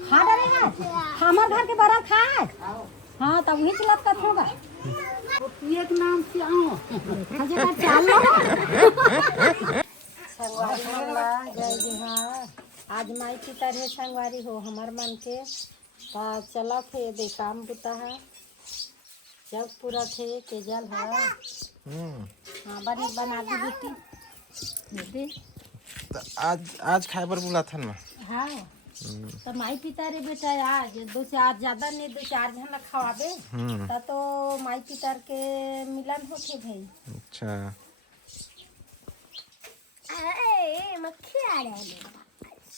खा डरे हैं हमार घर के बड़ा खाए। हाँ तब वही चलत का होगा एक नाम से आओ चलो संगवारी मल्ला जय जी। हाँ आज माई की तरह संगवारी हो हमार मन के चला थे दे काम बुता है जब पूरा थे के जल है। हाँ बनी बना दी बेटी तो आज खाए पर बुला था ना। हाँ तो माई पिता रे बेटा आज दो चार ज्यादा नहीं दो चार जन खवाबे तो माई पिता के मिलन होके भाई। अच्छा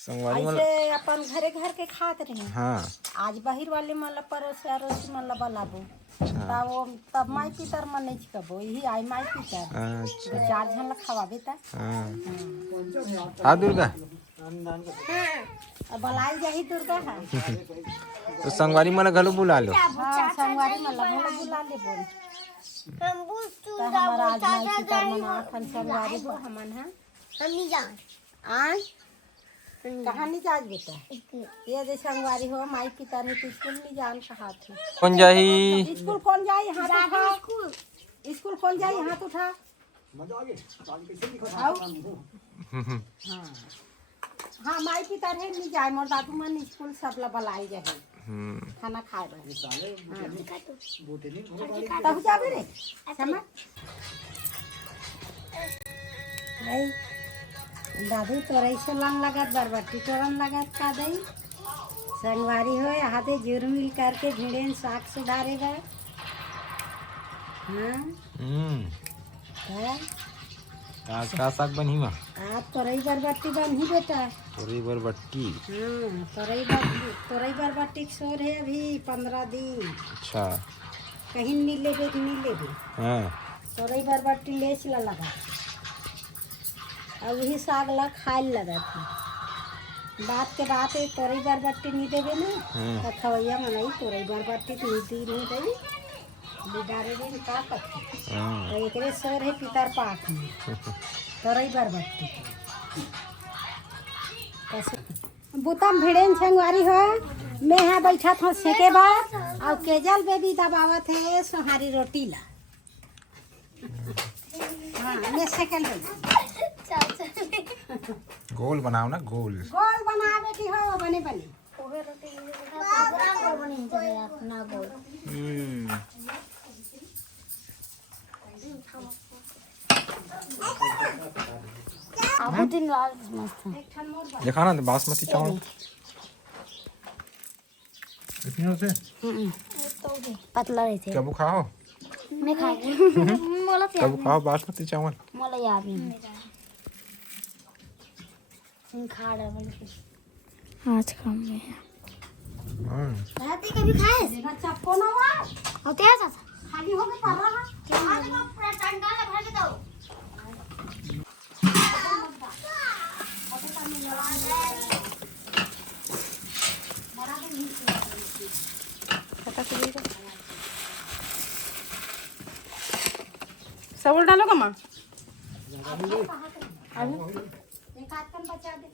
संगवारी ऐसे अपन घरे घर के खात रहे। हाँ आज बाहर वाले मला परोस अरोस मला बलाबो तब वो तब माई पितर मन नहीं कबो यही आई माई पितर अच्छा दो चार जन खवाबे ता। हाँ दुर्गा बलाई जाही दुर्गा है। तो संगवारी मला घलो बुला लो। हाँ संगवारी मला भले बुला ले बोल तो हमारा आज माई पितर मना खन संगवारी हो हमन है हम जान आज कहाँ नहीं जाज बेटा ये दे संगवारी हो माई पितर है तो स्कूल नहीं जान कहा थी। कौन जाही स्कूल कौन जाई हाथ उठा स्कूल कौन जाई हाथ उठा। हाँ हाँ माई पितर है नहीं जाए मोर दादू मन स्कूल सब ला बलाई जाए खाना खाए तब जाबे रे समझ दादू तोरा से लंग लगत बरबट्टी तोरन लगत का दई संगवारी हो हाथे जुर मिल करके भिड़ेन साग सुधारे गए। हाँ आज का साग बनी माँ आज तोरई बरबट्टी बनी बेटा तोरी बरबट्टी। हाँ तोरई बरबट्टी शोर है अभी 15 दिन। अच्छा कहीं नहीं लेबे हाँ तोरई बरबट्टी ले चला लगा अब वही साग ला खाए लगा था बात के बात है तोरई बरबट्टी नहीं देवे ना तो खवैया मनाई तोरई बरबट्टी नहीं देवी बिगाड़े दिन का पत्ती तो एक सर है पितर पाक में तोरई बरबट्टी बुतम भिड़ेन संगवारी हो मैं यहाँ बैठा था सेके बाद और केजल बेबी दबावत है सोहारी रोटी ला। हाँ मैं सेकल गोल बनाओ ना गोल बना बेटी हो बने बने अपना गोल दिन लाल मस्त देखा ना बासमती चावल इतने से पतला रहे थे कब खाओ मैं खाऊंगी मोला कब खाओ बासमती चावल मोला याद नहीं खा रहा है आज खाऊंगे। राती कभी खाए ना चप्पो ना होते हैं साथ खाली हो के पड़ रहा आज मैं पूरा टंडा ले भर के दो चावल डालोगा माँ एक आध कन बचा दे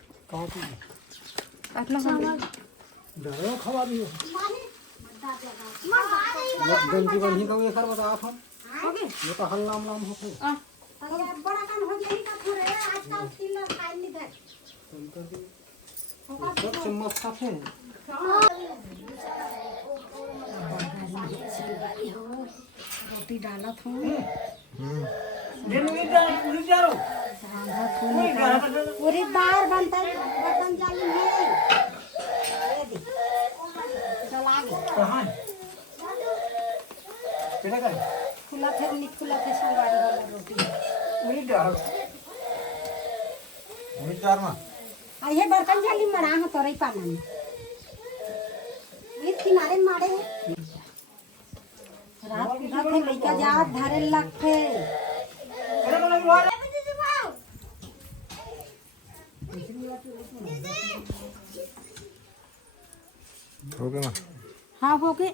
अपना डरो खवा दियो मानी मत गंजी बनी तो ये कर बता आप हम ओके ये तो हल नाम नाम होते बड़ा कान हो जाई का थोड़े आजकल किलो खाई नहीं दे सब चम्मच खाते रोटी डाला था पूरी दार बनता है बर्तन जाली है चला गया कहां केड़ा कर खुला थे निकुला थे संगवारी वाला रोटी उड़ी चार में आ ये बर्तन जाली मरा है तोरे पाना में ये किनारे मारे रात को थे लइका जात धरे लगथे हो गया ना हाँ हो गए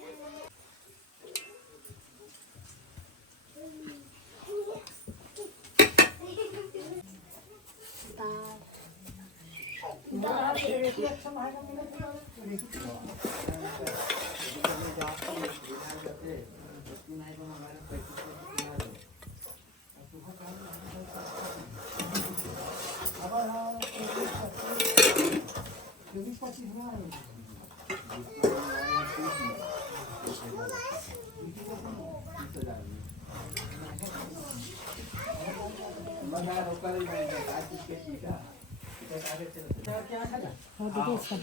हो देखिए सब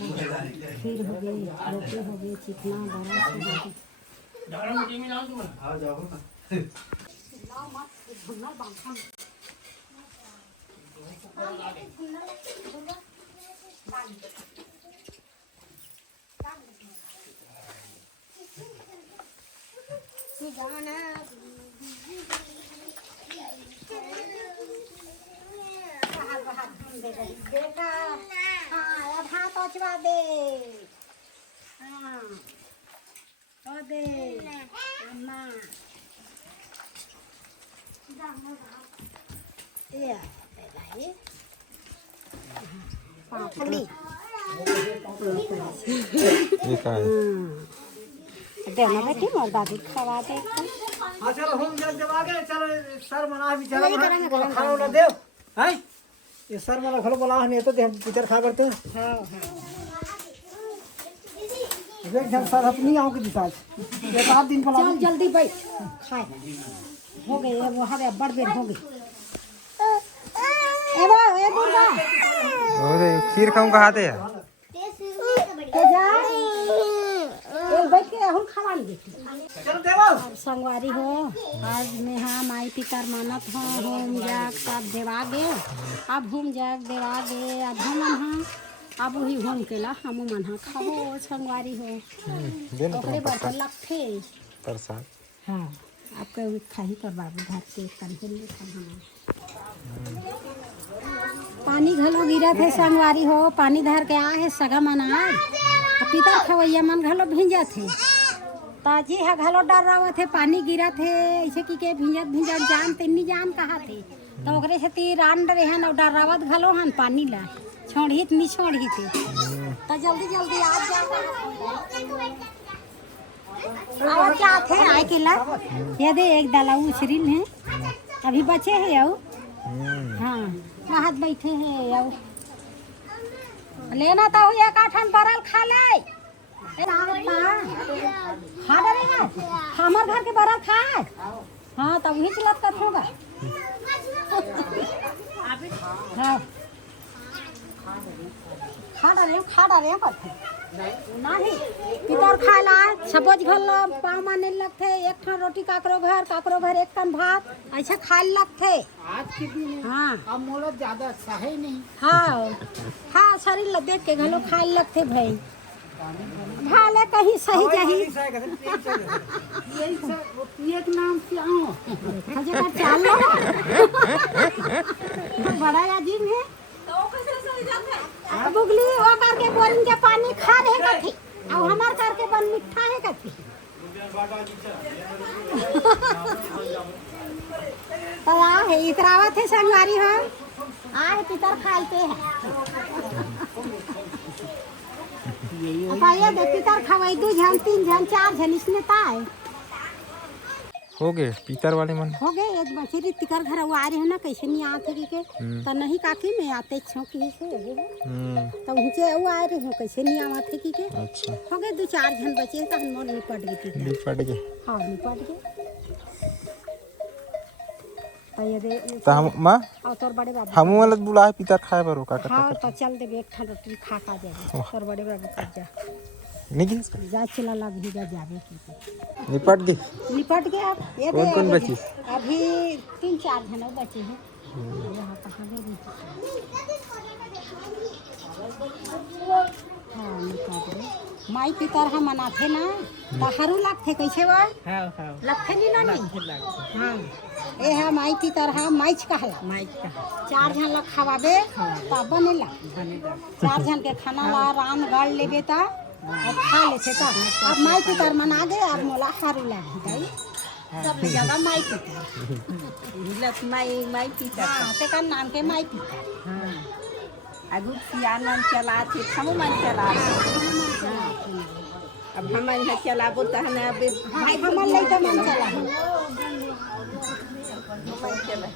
खीर हो गई, रोटी हो गई, चिकना बड़ा सब हो गई। बेटा हाँ अब हाथ अचवा दे। हाँ हो दे अम्मा ये भाई पापड़ी ये का है? देना बेटी मोर दादी खवा दे। हाँ चलो हम जल जब आगे चलो सर मना भी चलो खाना वाला दे हैं ये सर वाला खलो बोला नहीं तो हम पितर खा करते हैं। हाँ हाँ एक जन सर अपनी आँख की दिशा एक आध दिन पर चल जल्दी बैठ खाए हो गए वो हवे बड़ बेर हो गई। ए बा ए दुर्गा और खीर खाऊं कहाते है? तो जा ए बैठ के हम खवा ले चलो देवो संगवारी हो आज में हाँ माई पितर मानत हो होम जाग सब देवा गे अब होम जाग देवा गे अब हम हाँ अब वही होम केला हम मन हाँ खाबो संगवारी हो देना ओकरे तो बर्तन लगथे। प्रसाद। हाँ आपका खाही कर बाबू घर के कंठन में खाना पानी घलो गिरा थे संगवारी हो पानी धर के आए सगा मनाए पितर खवैया मन घलो भिंजा थे ताजी है घलो डर रहा थे पानी गिरा थे ऐसे की के भिंजत जान तेनी जान कहा थे तो ओकरे से ती रान डरे हन और डरावत घलो हन पानी ला छोड़ी नहीं छोड़ी थे तो जल्दी जल्दी आ जा और क्या थे आए केला ये दे एक दाला उछरिल है अभी बचे है आओ हाँ वहाँ बैठे हैं आओ लेना तो हुआ काठन परल खा ले खा डरे हैं हमार घर के बरल खाए हाँ तब वही चलत कर होगा हाँ खा डरे करते नहीं पितर खाए ला सपोज घर ला पाँव माने लगते एक ठन रोटी काकरो घर एक टन भात ऐसा खाए लगते आज के दिन हाँ अब मोला ज्यादा अच्छा है नहीं। हाँ हाँ शरीर ल देख के घलो खाए लगते भाई भाले कहीं सही जाही एक नाम से आओ हजे का चाल लो बड़ा अजीब है बुगली वो करके बोलिन के पानी खा रहे कथी और हमार करके बन मिठा है कथी तो आ है इतरावत है संगवारी हो आए पितर खालते हैं ये दे पितर खवाई 2 जन 3 जन 4 जन इसने ताए हो गए पीतर वाले मन हो गए एक बच्चे तिकर घर वो आ रहे हैं ना कैसे नहीं आते के तो नहीं काकी मैं आते छो की से तो उनसे वो आ रहे हो कैसे नहीं आते की के अच्छा हो गए 2-4 जन बचे तो हम निपट गए हाँ निपट गए तो ये दे तो हम मां और तोर बड़े बाबू हम वाला बुलाए पीतर खाए बरो का हाँ तो चल दे एक ठन रोटी खा जाए तोर बड़े बाबू कर जा नहीं जा चला लग ही जा जावे की निपट गए आप ये कौन कौन बची अभी 3-4 जन बचे हैं यहाँ कहाँ गए हाँ निपट गए माई पितर हम मनाथे ना तहरू लगथे कैसे बा लगथे नहीं ना नहीं हाँ ए है माई पितर हा माइच कहला 4 जन ला खवाबे तब बनेला 4 जन के खाना ला रान गड़ लेबे ता अब खा लेते ता अब माई पितर मना गए अब मोला हारू लागी गई सबसे ज्यादा माई पितर माई पितर हाँ ते का नाम के माई पितर अगु सियान मन चला थे हमू मन चला अब हमन है चलाबो तहन अब भाई हमन लइका मन चला मन चला